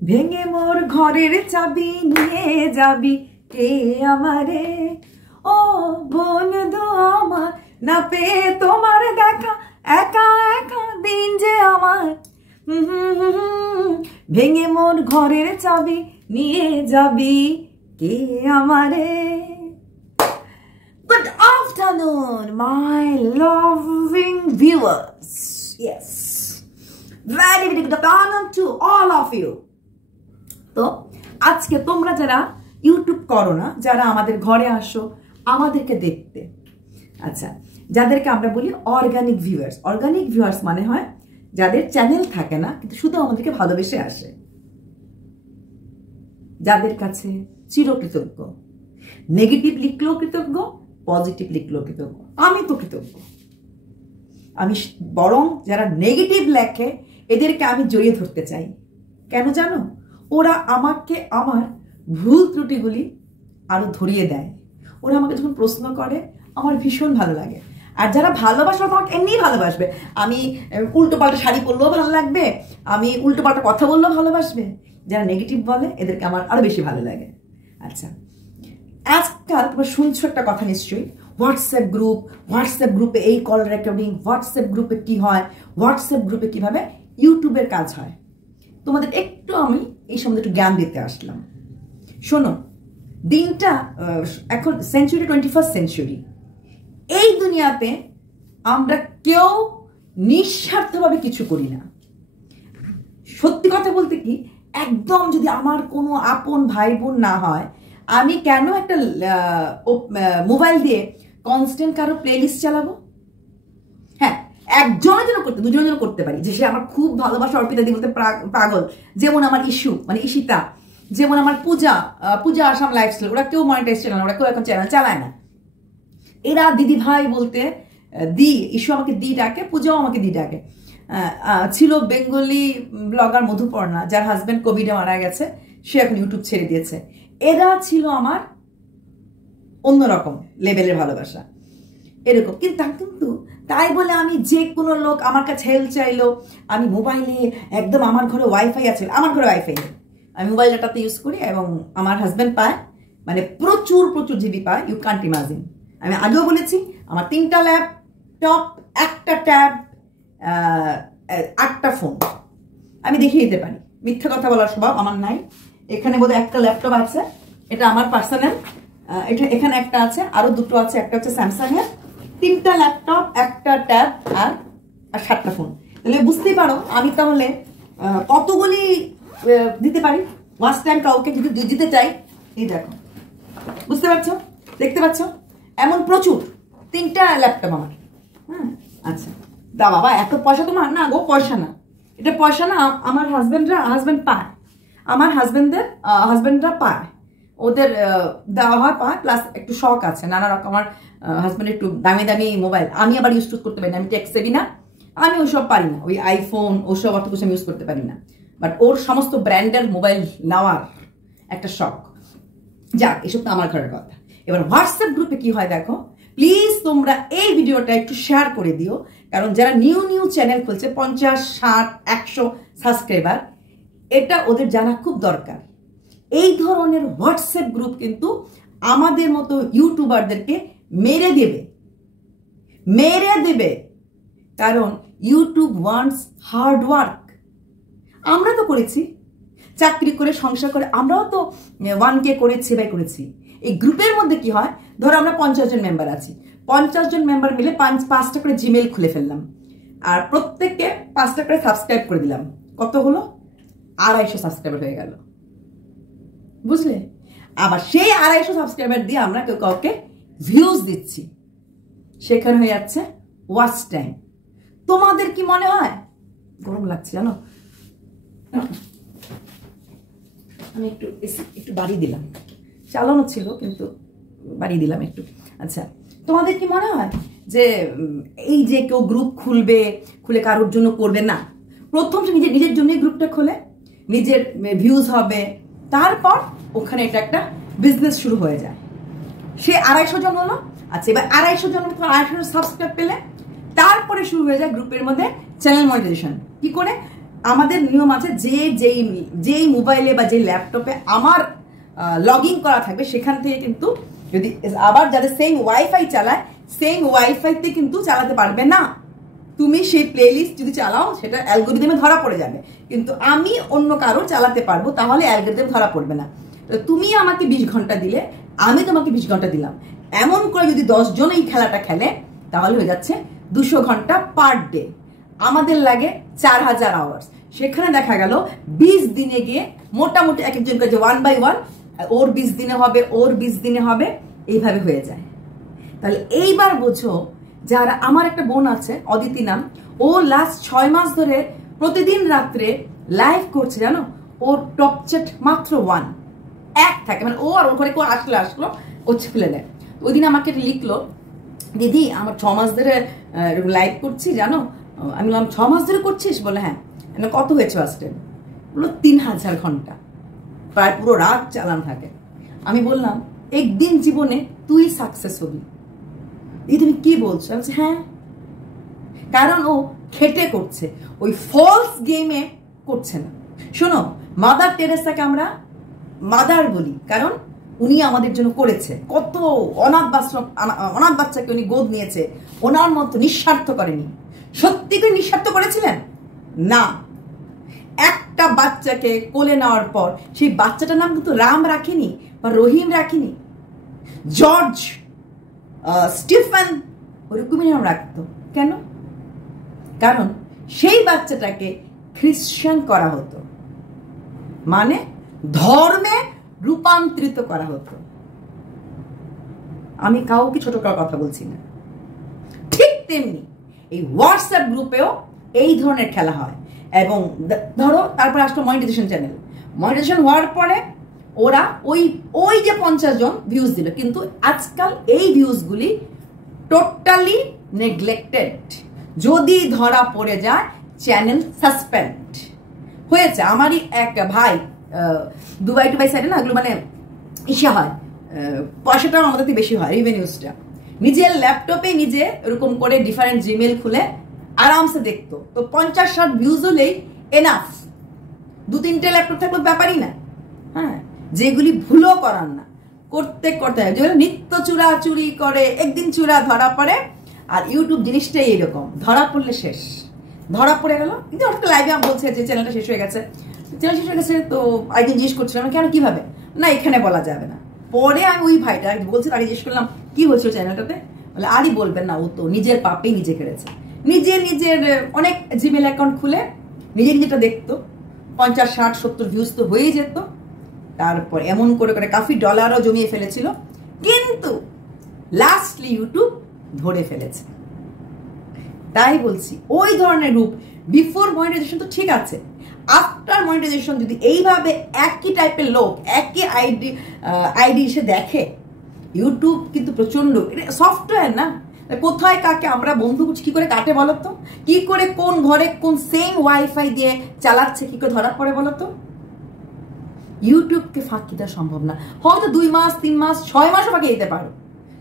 ভেঙে মোর ঘরের চাবি নিয়ে যাবি কে আমারে, ও বন্ধু আমার না পেয়ে তোমার দেখা, একা একা দিন যে আমার। ভেঙে মোর ঘরের চাবি নিয়ে যাবি কে আমারে। Good afternoon, my loving viewers. Yes, very very good afternoon to all of you. তো আজকে তোমরা যারা ইউটিউব করো না, যারা আমাদের ঘরে আসো আমাদেরকে দেখতে, আচ্ছা, যাদেরকে আমরা বলি অর্গানিক ভিউয়ার্স। অর্গানিক ভিউয়ার্স মানে হয় যাদের চ্যানেল থাকে না কিন্তু শুধু আমাদেরকে ভালোবেসে আসে, যাদের কাছে চিরকৃতজ্ঞ। নেগেটিভ লিখলেও কৃতজ্ঞ, পজিটিভ লিখলেও কৃতজ্ঞ। আমি তো কৃতজ্ঞ। আমি বরং যারা নেগেটিভ লেখে এদেরকে আমি জড়িয়ে ধরতে চাই। কেন জানো? ওরা আমাকে আমার ভুল ত্রুটিগুলি আরো ধরিয়ে দেয়। ওরা আমাকে যখন প্রশ্ন করে আমার ভীষণ ভালো লাগে। আর যারা ভালোবাসে আমাকে এমনিই ভালোবাসবে। আমি উল্টো পাল্টা শাড়ি পরলেও ভালো লাগবে, আমি উল্টো পাল্টা কথা বললেও ভালোবাসবে। যারা নেগেটিভ বলে এদেরকে আমার আরো বেশি ভালো লাগে। আচ্ছা, আজকাল তোমরা শুনছো একটা কথা নিশ্চয়ই, হোয়াটসঅ্যাপ গ্রুপ, হোয়াটসঅ্যাপ গ্রুপে এই কল রেকর্ডিং, হোয়াটসঅ্যাপ গ্রুপে কি হয়, হোয়াটসঅ্যাপ গ্রুপে কিভাবে ইউটিউবের কাজ হয়। তোমাদের একটু আমি এই সম্বন্ধে একটু জ্ঞান দিতে আসলাম। শোনো, দিনটা এখন সেঞ্চুরি, 21st সেঞ্চুরি। এই দুনিয়াতে আমরা কেউ নিঃস্বার্থভাবে কিছু করি না। সত্যি কথা বলতে কি, একদম যদি আমার কোনো আপন ভাই বোন না হয়, আমি কেন একটা মোবাইল দিয়ে কনস্ট্যান্ট কারো প্লেলিস্ট চালাবো? হ্যাঁ, একজনের জন্য করতে, দুজনের জন্য করতে পারি, যে সে আমার খুব ভালোবাসা, অর্পিতা দি বলতে পাগল, যেমন আমার ইস্যু মানে ঈশিতা, যেমন আমার পূজা আসাম লাইফস্টাইল। ওরা কেউ মনিটাইজ চ্যানেল, ওরা কেউ এখন চ্যানেল চালায় না। এরা দিদি ভাই বলতে দি, ইস্যু আমাকে দি ডাকে, পূজাও আমাকে দি ডাকে। ছিল বেঙ্গলি ব্লগার মধুপর্ণা, যার হাজব্যান্ড কোভিডে মারা গেছে, সে এখন ইউটিউব ছেড়ে দিয়েছে। এরা ছিল আমার অন্যরকম লেভেলের ভালোবাসা, এরকম। কিন্তু তাই বলে আমি যে কোনো লোক আমার কাছে হেল্প চাইলো, আমি মোবাইলে একদম, আমার ঘরে ওয়াইফাই আছে, আমার ঘরে ওয়াইফাই নেই, আমি মোবাইল ডাটাতে ইউজ করি এবং আমার হাজব্যান্ড পায়, মানে প্রচুর প্রচুর জিবি পায়, ইউ কান্ট ইমাজিন। আমি আগেও বলেছি, আমার 3টা ল্যাপটপ, 1টা ট্যাব, 8টা ফোন, আমি দেখিয়ে দিতে পারি। মিথ্যা কথা বলার স্বভাব আমার নাই। এখানে বোধহয় 1টা ল্যাপটপ আছে, এটা আমার পার্সোনাল, এটা এখানে একটা আছে, আরো 2টো আছে, একটা হচ্ছে স্যামসাং এর। 3টা ল্যাপটপ, 1টা ট্যাব আর 7টা ফোন। তাহলে বুঝতেই পারো আমি তাহলে কতগুলি দিতে পারি। ওয়াচ টাইম কাউকে যদি দিতে চাই, এই দেখো, বুঝতে পারছো, দেখতে পাচ্ছ, এমন প্রচুর। 3টা ল্যাপটপ আমার। হ্যাঁ, আচ্ছা, দা বাবা এত পয়সা তোমার? না গো, পয়সা না, এটা পয়সা না। আমার হাজব্যান্ড পায়, আমার হাজব্যান্ডরা পায়, ওদের দেওয়া হয়, পায়, প্লাস একটু শখ আছে নানা রকম। আমার হাজব্যান্ড একটু দামি দামি মোবাইল, আমি আবার ইউজ করতে পারি না, আমি টেক সেভি না, আমি ওইসব পারি না, ওই আইফোন ওসব অত কিছু আমি ইউজ করতে পারি না। বাট ওর সমস্ত ব্র্যান্ডের মোবাইল নেওয়ার একটা শখ। যাক, এসব তো আমার ঘরের কথা। এবার হোয়াটসঅ্যাপ গ্রুপে কি হয় দেখো, প্লিজ তোমরা এই ভিডিওটা একটু শেয়ার করে দিও, কারণ যারা নিউ চ্যানেল খুলছে, 50, 60, 100 সাবস্ক্রাইবার, এটা ওদের জানা খুব দরকার। এই ধরনের হোয়াটসঅ্যাপ গ্রুপ কিন্তু আমাদের মতো ইউটিউবারদেরকে মেরে দেবে, কারণ ইউটিউব ওয়ান্টস হার্ড ওয়ার্ক। আমরা তো করেছি, চাকরি করে সংসার করে, আমরাও তো 1K করেছি। এই গ্রুপের মধ্যে কি হয়, ধরো আমরা 50 জন মেম্বার আছি, 50 জন মেম্বার মিলে 5টা করে জিমেইল খুলে ফেললাম, আর প্রত্যেককে 5টা করে সাবস্ক্রাইব করে দিলাম। কত হলো? 250 সাবস্ক্রাইবার হয়ে গেল, বুঝলে? আবার সেই 250 সাবস্ক্রাইবার দিয়ে আমরা কেউ কাউকে ভিউজ দিচ্ছি, সেখানে হয়ে যাচ্ছে ওয়াচ টাইম। তোমাদের কি মনে হয়? গরম লাগছে জানো, আমি একটু বাড়িয়ে দিলাম, চালানো ছিল কিন্তু বাড়িয়ে দিলাম একটু। আচ্ছা, তোমাদের কি মনে হয় যে এই যে কেউ গ্রুপ খুলে কারোর জন্য করবে না? প্রথম সে নিজের জন্যই গ্রুপটা খোলে, নিজের ভিউজ হবে, তারপর ওখানে এটা একটা বিজনেস শুরু হয়ে যায়। সে 250 জন হলো, আচ্ছা, এবার 250 জন 250 সাবস্ক্রাইব পেলে তারপরে শুরু হয়ে যায় গ্রুপের মধ্যে চ্যানেল মনিটাইজেশন। কি করে? আমাদের নিয়ম আছে যে যেই মোবাইলে বা যেই ল্যাপটপে আমার লগ ইন করা থাকবে সেখান থেকে কিন্তু যদি আবার যাদের সেম ওয়াইফাই চালায় সেম ওয়াইফাইতে কিন্তু চালাতে পারবে না। তুমি সেই প্লেলিস্ট যদি চালাও সেটা অ্যালগোরিদমে ধরা পড়ে যাবে, কিন্তু আমি অন্য কারো চালাতে পারবো, তাহলে অ্যালগোরিদম ধরা পড়বে না। তো তুমি আমাকে 20 ঘন্টা দিলে, আমি তোমাকে 20 ঘন্টা দিলাম, এমন করে যদি 10 জন এই খেলাটা খেলে তাহলে হয়ে যাচ্ছে 200 ঘন্টা পার ডে। আমাদের লাগে 4000 আওয়ার্স। সেখানে দেখা গেল 20 দিনে গিয়ে মোটামুটি এক একজন কাছে 1 by 1 ওর 20 দিনে হবে, ওর 20 দিনে হবে, এইভাবে হয়ে যায়। তাহলে এইবার বোঝো, যারা আমার একটা বোন আছে অদিতি নাম, ও লাস্ট 6 মাস ধরে প্রতিদিন রাত্রে লাইভ করছে, জানো? ওর টপ চ্যাট মাত্র 1 থাকে, মানে ও আর ওর ঘরে কেউ আসলো ও খুলে নেয়। ওই দিন আমাকে লিখলো, দিদি আমার 6 মাস ধরে লাইভ করছি জানো। আমি বললাম 6 মাস ধরে করছিস? বলে হ্যাঁ। কত হয়েছে ফার্স্টে? বললো 3000 ঘন্টা, প্রায় পুরো রাত চালান থাকে। আমি বললাম একদিন জীবনে তুই সাকসেস হবি। এই তুমি কি বলছো? আমি বলছি হ্যাঁ, কারণ ও খেটে করছে, ওই ফলস গেমে করছে না। শোনো, মাদার টেরেসাকে আমরা মাদার বলি কারণ উনি আমাদের জন্য করেছে, কত অনাথ বাচ্চাকে উনি গোদ নিয়েছে, ওনার মতো নিঃস্বার্থ করেনি। সত্যি করে নিঃস্বার্থ করেছিলেন না। একটা বাচ্চাকে কোলে নেওয়ার পর সেই বাচ্চাটার নাম কিন্তু রাম রাখেনি বা রহিম রাখেনি, জর্জ, স্টিফেন ওরকমই নাম রাখতো। কেন? কারণ সেই বাচ্চাটাকে খ্রিস্টান করা হতো, মানে ধর্মে রূপান্তরিত করা হতো। আমি কাউকে ছোট করার কথা বলছি না। ঠিক তেমনি এই হোয়াটসঅ্যাপ গ্রুপেও এই ধরনের খেলা হয়। এবং ধরো তারপরে আসলো মনিটাইজেশন চ্যানেল। মনিটাইজেশন হওয়ার পরে ওরা ওই যে 50 জন ভিউজ দিল, কিন্তু আজকাল এই ভিউজগুলি টোটালি নেগলেক্টেড। যদি ধরা পড়ে যায় চ্যানেল সাসপেন্ড হয়েছে। আমারই এক ভাই দুবাই সাইডে না, এগুলো মানে ইসা হয়, পয়সাটাও আমাদের থেকে বেশি হয়, রিভেনিউজটা। নিজের ল্যাপটপে নিজে এরকম করে ডিফারেন্ট জিমেল খুলে আরামসে দেখতো। তো 50-60 ভিউজ হলেই এনাফ। 2-3টে ল্যাপটপ থাকলে ব্যাপারই না। হ্যাঁ, যেগুলি ভুলও করার না, করতে যেগুলো নিত্য চুরি করে, একদিন চূড়া ধরা পড়ে। আর ইউটিউব জিনিসটাই এরকম, ধরা পড়লে শেষ। ধরা পড়ে গেল, কিন্তু একটা লাইভে আমি বলছে যে চ্যানেলটা শেষ হয়ে গেছে, চ্যানেল শেষ হয়ে গেছে। তো একদিন জিজ্ঞেস করছিলাম কেন, কিভাবে? না এখানে বলা যাবে না। পরে আমি ওই ভাইটা বলছি, তাকে জিজ্ঞেস করলাম কি হয়েছিল চ্যানেলটাতে? বলে আরই বলবেন না, ও তো নিজের পাপেই নিজে কেড়েছে। নিজের অনেক জিমেল অ্যাকাউন্ট খুলে নিজেটা দেখতো, 50, 60, 70 ভিউজ তো হয়ে যেত। তারপর এমন করে কাফি ডলারও জমিয়ে ফেলেছিল, কিন্তু লাস্টলি ইউটিউব ধরে ফেলেছে। তাই বলছি ওই ধরনের রূপ বিফোর মনিটাইজেশন তো ঠিক আছে, আফটার মনিটাইজেশন যদি এইভাবে একই টাইপের লোক একই আইডি এসে দেখে, ইউটিউব কিন্তু প্রচন্ড সফটওয়্যার না, কোথায় কাকে আমরা বন্ধু করছি কি করে কাটে বলতো? কি করে কোন ঘরে কোন সেম ওয়াইফাই দিয়ে চালাচ্ছে কি করে ধরা পড়ে বলতো? ইউটিউবকে ফাঁকি দেওয়া সম্ভব না। হয়তো 2 মাস 3 মাস 6 মাসও ফাঁকি দিতে পারো,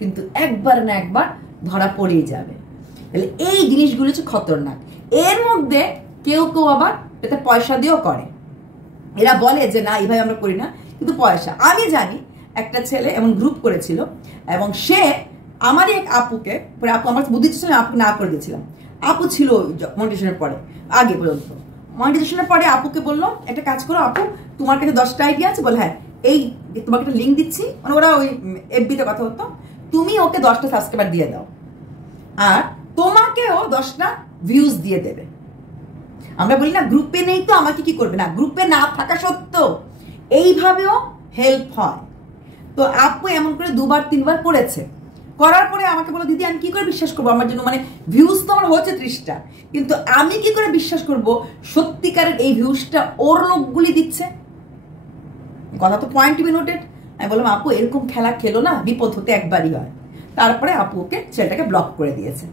কিন্তু একবার না একবার ধরা পড়েই যাবে। তাহলে এই জিনিসগুলো হচ্ছে খতরনাক। এর মধ্যে কেউ আবার এটা পয়সা দিয়েও করে। এরা বলে যে না এইভাবে আমরা করি না, কিন্তু পয়সা। আমি জানি একটা ছেলে এমন গ্রুপ করেছিল, এবং সে আমারই এক আপুকে, আপু আমার বুদ্ধি ছিল, আপুকে না করে দিয়েছিলাম। আপু ছিল মনিটাইজেশনের পরে, আগে পর্যন্ত মনিটাইজেশনের পরে আপুকে বললো একটা কাজ করো আপু, তোমার কাছে 10টা আইডিয়া আছে? বলে হ্যাঁ, এই তোমাকে একটা লিঙ্ক দিচ্ছি, মানে ওরা ওই এফবিতে কথা হতো, তুমি ওকে 10টা সাবস্ক্রাইবার দিয়ে দাও, আর তোমাকেও 10টা ভিউজ দিয়ে দেবে। আমরা বলি না গ্রুপে নেই তো আমাকে কি করবে? না, গ্রুপে না থাকা সত্ত্বেও এইভাবেও হেল্প হয়। তো আপু এমন করে 2-3বার করেছে। করার পরে আমাকে বলো দিদি আমি কি করে বিশ্বাস করবো আমার জন্য, মানে ভিউজ তো আমার হচ্ছে 30টা, কিন্তু আমি কি করে বিশ্বাস করব সত্যিকারের এই ভিউজটা ওর লোকগুলি দিচ্ছে? কথা তো পয়েন্ট টু বি নোটেড। আমি বললাম আপু এরকম খেলা খেলো না, বিপদ হতে একবারই হয়। তারপরে আপু ওকে ছেলেটাকে ব্লক করে দিয়েছে।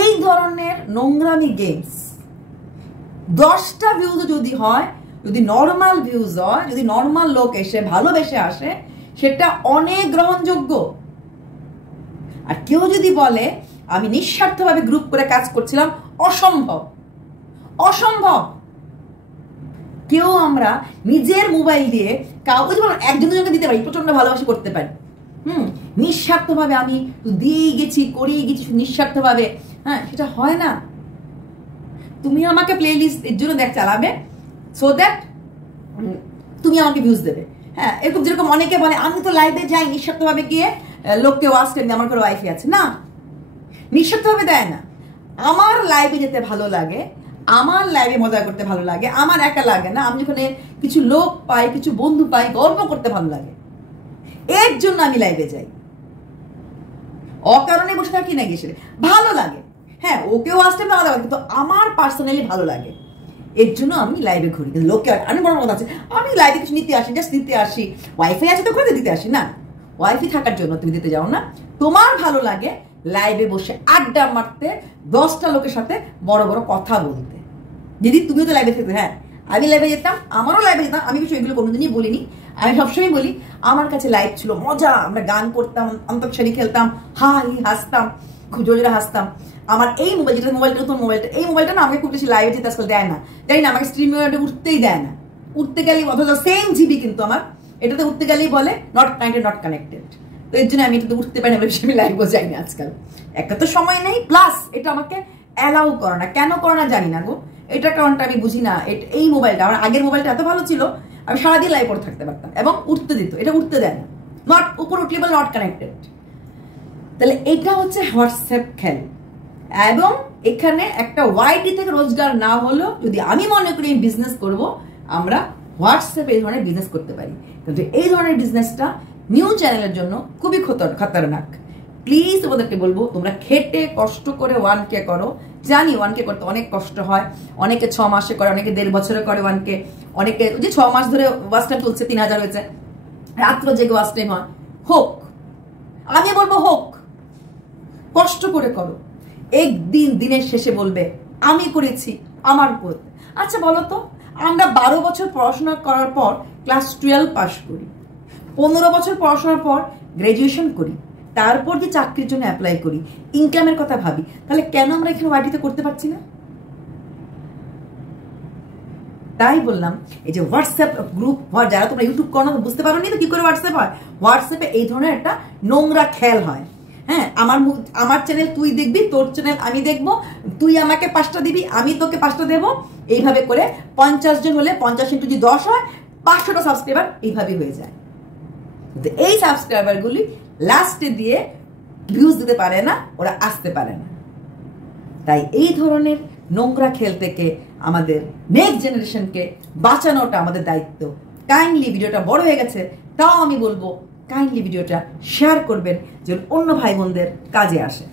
এই ধরনের নোংরামি গেমস 10টা ভিউজ যদি হয়, যদি নর্মাল ভিউজ হয়, যদি নর্মাল লোক এসে ভালোবেসে আসে, সেটা অনেক গ্রহণযোগ্য। আর কেউ যদি বলে আমি নিঃস্বার্থভাবে গ্রুপ করে কাজ করছিলাম, অসম্ভব। কেউ আমরা নিজের মোবাইল দিয়ে কাউকে যেমন একজন দুজনকে দিতে পারি, প্রচন্ড ভালোবাসি করতে পারি, নিঃস্বার্থভাবে আমি দিয়েই গেছি, করেই গেছি নিঃস্বার্থভাবে, হ্যাঁ, সেটা হয় না। তুমি আমাকে প্লে লিস্ট এর জন্য চালাবে, সো দ্যাট তুমি আমাকে ভিউজ দেবে। হ্যাঁ, এরকম যেরকম অনেকে বলে আমি তো লাইভে যাই নিঃস্বার্থভাবে গিয়ে লোককে ওয়াচ টাইম, আমার করে ওয়াইফাই আছে, না, নিঃস্বার্থভাবে দেয় না। আমার লাইভে যেতে ভালো লাগে, আমার লাইভে মজা করতে ভালো লাগে, আমার একা লাগে না, আমি যখন কিছু লোক পাই, কিছু বন্ধু পাই, গল্প করতে ভালো লাগে, এর জন্য আমি লাইভে যাই। অকারণে বসে থাকি না, গিয়ে ভালো লাগে। হ্যাঁ, ওকেও আসতে আলাদা লাগে, কিন্তু আমার পার্সোনালি ভালো লাগে, এর জন্য আমি লাইভে ঘুরি। লোকে অনেক বড় কথা আছে, আমি লাইভে কিছু নিতে আসি, জাস্ট দিতে আসি, ওয়াইফাই আছে তো ঘরে দিতে আসি, না, ওয়াইফাই থাকার জন্য তুমি দিতে যাও না। তোমার ভালো লাগে লাইভে বসে আড্ডা মারতে, 10টা লোকের সাথে বড় বড় কথা বলতে। যদি তুমিও তো লাইভে থাকতে, হ্যাঁ, আমি লাইভে যেতাম, আমারও লাইভে যেতাম, আমি কিছু এগুলো কোনোদিনই বলিনি। আমি সবসময় বলি আমার কাছে লাইভ ছিল মজা, আমরা গান করতাম, অন্তঃক্ষরী খেলতাম, হাসতাম, খুব জোরে জোরে হাসতাম। আমার এই মোবাইল, যেটা মোবাইলটা নতুন মোবাইলটা, এই মোবাইলটা না আমাকে খুব বেশি লাইভে যেতে আজকাল দেয় না, জানি না, আমাকে স্ট্রিম উঠতেই দেয় না। উঠতে গেলেই, অথচ সেম জিবি কিন্তু আমার, এটাতে উঠতে গেলেই বলে নট কানেক্টেড, নট কানেক্টেড। তো এর জন্য আমি এটাতে উঠতে পারি না, বেশি আমি লাইভও যাই না আজকাল। একটা তো সময় নেই, প্লাস এটা আমাকে অ্যালাউ করে না। কেন করে না জানি না গো, এটার কারণটা আমি বুঝি না। এই মোবাইলটা, আমার আগের মোবাইলটা এত ভালো ছিল, আমি সারাদিন লাইভ করে থাকতে পারতাম এবং উঠতে দিত, এটা উঠতে দেয় না, নট উপর উঠলে বলে নট কানেক্টেড। তাহলে এটা হচ্ছে হোয়াটসঅ্যাপ খেল। এবং এখানে একটা ওয়াইটি থেকে রোজগার না হলেও যদি আমি মনে করি আমি বিজনেস করবো, আমরা হোয়াটসঅ্যাপে এই ধরনের বিজনেস করতে পারি। কিন্তু এই ধরনের বিজনেসটা নিউ চ্যানেলের জন্য খুবই খতরনাক। প্লিজ তোমাদেরকে বলবো, তোমরা খেটে কষ্ট করে 1K করো। জানি 1K করতে অনেক কষ্ট হয়, অনেকে 6 মাসে করে, অনেকে 1.5 বছরে করে 1K, অনেকে যে 6 মাস ধরে ওয়াচ টাইম চলছে 3000 হয়েছে, রাত্র জেগে ওয়াচ টাইম হয়, হোক, আমি বলবো হোক, কষ্ট করে করো। একদিন দিনের শেষে বলবে আমি করেছি, আমার পথ। আচ্ছা বলো তো, আমরা 12 বছর পড়াশোনা করার পর ক্লাস 12 পাস করি, 15 বছর পড়াশোনার পর গ্রাজুয়েশন করি, তারপর যে চাকরির জন্য অ্যাপ্লাই করি, ইনকামের কথা ভাবি, তাহলে কেন আমরা এখানে ওয়াইটিতে করতে পারছি না? তাই বললাম, এই যে হোয়াটসঅ্যাপ গ্রুপ হয়, যারা তোমরা ইউটিউব করো না, বুঝতে পারো নি তো কি করে হোয়াটসঅ্যাপ হয়। হোয়াটসঅ্যাপে এই ধরনের একটা নোংরা খেল হয়। হ্যাঁ, আমার চ্যানেল তুই দেখবি, তোর চ্যানেল আমি দেখবো, তুই আমাকে 5টা দিবি, আমি তোকে 5টা দেবো, এইভাবে করে 50 জন হলে 50 × 10 হয়, 500টা সাবস্ক্রাইবার এইভাবে হয়ে যায়। এই সাবস্ক্রাইবারগুলি লাস্টে দিয়ে ভিউজ দিতে পারে না, ওরা আসতে পারে না। তাই এই ধরনের নোংরা খেল থেকে আমাদের নেক্সট জেনারেশনকে বাঁচানোটা আমাদের দায়িত্ব। কাইন্ডলি, ভিডিওটা বড় হয়ে গেছে, তাও আমি বলবো কাইন্ডলি ভিডিওটা শেয়ার করবেন, যেন অন্য ভাই বোনদের কাজে আসে।